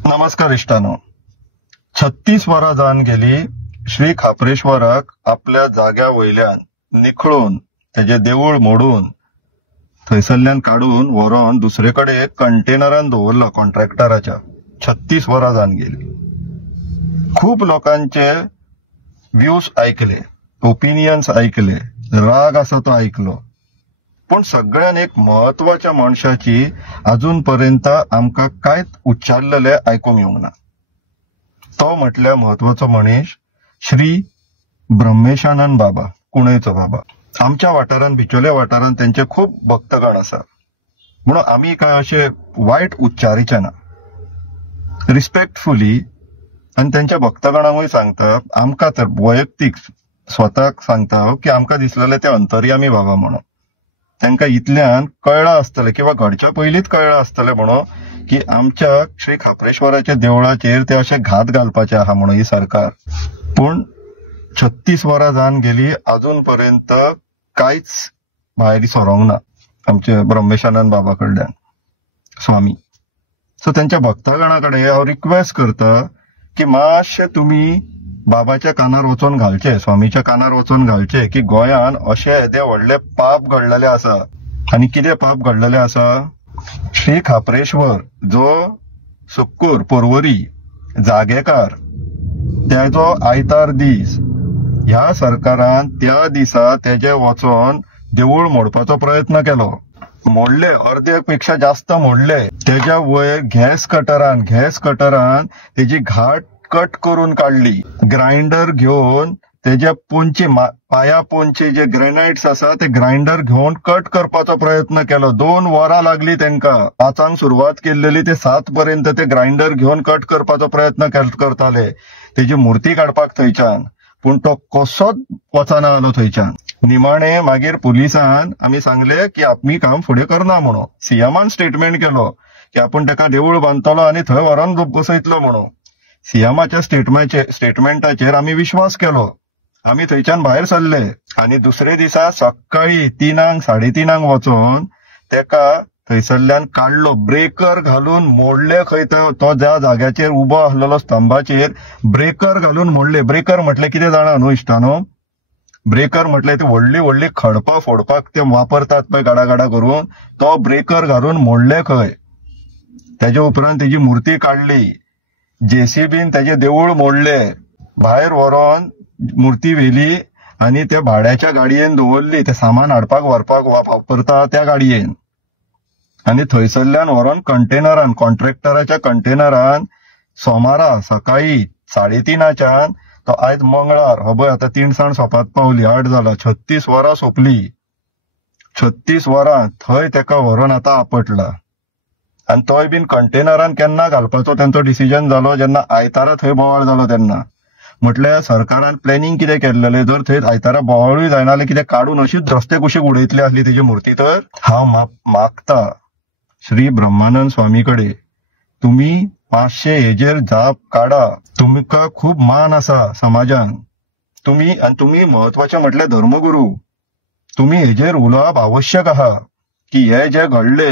नमस्कार इष्टानो. 36 वरां जावन गेली श्री खापरेश्वराक आपल्या जाग्या वयल्यान निखळून तेजे देवूळ मोडून थंयसरल्यान काडून व्हरोन दुसरे कडेन कंटेनरान दवरला कॉन्ट्रॅक्टराच्या. 36 वरां जावन गेली. खूप लोकांचे व्ह्यूज ऐकले, ओपिनियन्स ऐकले, राग आसा तो ऐकलो, पण सगळ्यान एक महत्वाच्या मनशाची अजूनपर्यंत आमकां कांयच उच्चारलेले आयकूंक येवंक ना. तो म्हटल्यार महत्वाचो मनीस श्री ब्रह्मेशानंद बाबा, कुणयचो बाबा. आमच्या वाठारांत, बिचोले वाठारांत त्यांचे खूप भक्तगण आसा, म्हणून आमी काय अशे वायट उच्चारीचे ना. रिस्पेक्टफुली आणि त्यांच्या भक्तगणांकूय सांगता, आमकां तर वैयक्तीक स्वताक सांगता की आमकां दिसलेले ते अंतर्यामी बाबा म्हणून. तांकां इतल्यान कळ्ळां आसतलें किंवा घडच्या पयलींच कळ्ळां आसतलें म्हणून की आमच्या श्री खापरेश्वराच्या देवळाचेर ते अशे घात घालपाचे आहा म्हणून ही सरकार. पूण 36 वरां जावन गेली, अजून पर्यंत कांयच भायर सरोंक ना आमचे ब्रह्मेशानंद बाबा कडल्यान स्वामी. सो त्यांच्या भक्तगणा कडेन हांव रिक्वेस्ट करता की मातशे तुम्ही बाबाच्या कानार वचून घालचे, स्वामीच्या कानार वचून घालचे की गोंयान अशे येदे व्हडले पाप घडलेले आसा. आनी कितें पाप घडलेले आसा? श्री खापरेश्वर जो सुक्कूर पर्वरी जागेकार त्याचो आयतार दीस ह्या सरकारान त्या दिसा तेजे वचोन देवूळ मोडपाचो प्रयत्न केलो. मोडले, अर्ध्यापेक्षा जास्त मोडले. तेज्या वयर गॅस कटरान तेजी घाट कट करून काढली. ग्राइंडर घेऊन तेजे पोंचे, पाया पोंचे जे ग्रेनाइट्स आसा ते ग्राइंडर घेऊन कट करपाचो प्रयत्न केलो. 2 वरां लागली त्यांका. 5 सुरवात केलेली ते 7 पर्यंत ते ग्राइंडर घेऊन कट करपाचो प्रयत्न करताले. तेजी मूर्ती काडपाक थंयच्यान, पूण तो कसोच वचना आलो थंयच्यान. निमाणे मागीर पुलिसान आमी सांगले की आमी काम फुडें करना म्हणून. सीएमान स्टेटमेंट केलो की आपूण ताका देवूळ बांदतलो आनी थंय व्हरोन बसयतलो म्हणून. सीएमाच्या स्टेटमेंटाचेर आमी विश्वास केलो. आमी थंयच्यान भायर सरले आनी दुसरे दिसा सकाळी 3:30 वचोन तेका थंयसरल्यान काडलो. ब्रेकर घालून मोडले. खंय तो ज्या जाग्याचेर उबो आसलेलो स्तंभाचेर ब्रेकर घालून मोडले. ब्रेकर म्हटले कितें जाणा न्हू इश्टानो? ब्रेकर म्हटले ते व्हडली खडपां फोडपाक ते वापरतात पळय गाडा करून, तो ब्रेकर घालून मोडले खंय. तेज्या उपरांत तेजी मूर्ती काडली. जेसीबीन तेजे देवूळ मोडले. भायर व्हरोन मूर्ती व्हेली आनी त्या भाड्याच्या गाडयेन दवरली. ते सामान हाडपाक व्हरपाक वापरता त्या गाडयेन. आनी थंयसरल्यान व्हरोन कंटेनरान, कॉन्ट्रॅक्टराच्या कंटेनरान सोमारा सकाळी 3:30 तो आयज मंगळार, हो पळय आतां 3 साण सोंपात पावली, 8 जाला, 36 वरां सोंपली. 36 वरां थंय तेका व्हरोन आतां आपटला. आनी तोय बीन कंटेनरान केन्ना घालपाचो तेंचो डिसिजन जालो जेन्ना आयतारा थंय बोवाळ जालो तेन्ना. म्हटल्यार सरकारान प्लॅनिंग कितें केल्लेलें, जर थंय आयतारा बोवाळूय जायना जाल्यार कितें काडून अशीच रस्ते कुशीक उडयतली आसली तेजी मूर्ती. तर हांव मागता श्री ब्रह्मानंद स्वामी कडेन, तुम्ही मातशे हेजेर जाप काडा. तुमकां खूब मान आसा समाजान. तुम्ही महत्वाचे म्हटल्यार धर्मगुरू. तुम्ही हेजेर उलोवप आवश्यक आहा की हे जे घडले,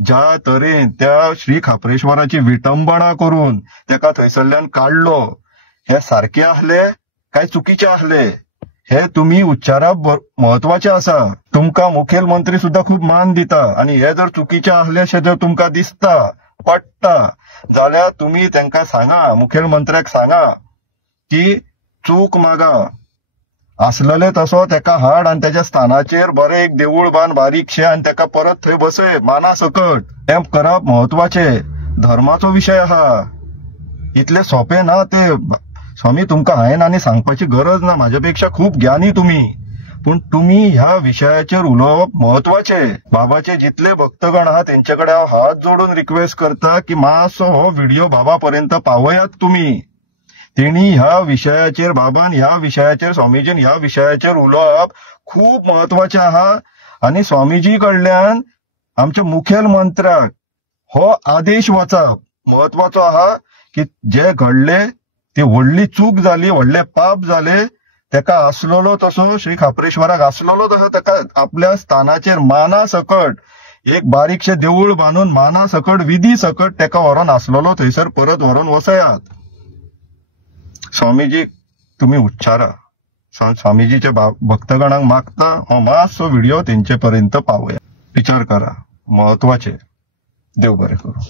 ज्या तरेन त्या श्री खापरेश्वराची विटंबना करून तेका थंयसरल्यान काडलो, हे सारखे आसले काय चुकीचे आसले हे तुम्ही उच्चारप महत्वाचे आसा. तुमकां मुखेलमंत्री सुद्धा खूप मान दिता आनी हे जर चुकीचे आसले अशें जर तुमकां दिसता, पडटा, जाल्यार तुम्ही तांकां सांगा, मुखेलमंत्र्याक सांगा की चूक मागा, असलेले तसो तेका हाड आनी तेज्या स्थानाचेर बरें एक देवूळ बांद बारीकशें आनी तेका परत थंय बसय माना सकट. हें करप महत्वाचे. धर्माचो विशय आहा, इतले सोपे ना ते. स्वामी तुमकां हांवें आनी सांगपाची गरज ना, म्हाज्यापेक्षा खूप ज्ञानी तुम्ही, पण तुम्ही ह्या विशयाचेर उलोवप महत्वाचे. बाबाचे जितले भक्तगण आहात तेंचे कडेन हांव हात जोडून रिक्वेस्ट करता की मातसो हो व्हिडिओ बाबा पर्यंत पावयात तुम्ही. तेणी ह्या विशयाचेर, बाबान ह्या विशयाचेर, स्वामीजीन ह्या विशयाचेर उलोवप खूप महत्वाचे आहा. आनी स्वामीजी कडल्यान आमच्या मुखेलमंत्र्याक हो आदेश वचप महत्वाचो आहा की जे घडले ती व्हडली चूक जाली, व्हडले पाप जाले, तेका आसलोलो तसो श्री खापरेश्वराक आसलोलो तसो तेका आपल्या स्थानाचेर माना सकट एक बारीकशे देऊळ बांदून माना सकट विधी सकट तेका व्हरोन आसलेलो थंयसर परत व्हरोन वसयात. स्वामीजी तुम्ही उच्चारा. स्वामीजीच्या भक्तगणांक मागता हो मातसो व्हिडिओ तेंचे पर्यंत पावया. विचार करा, महत्वाचे. देव बरें करूं.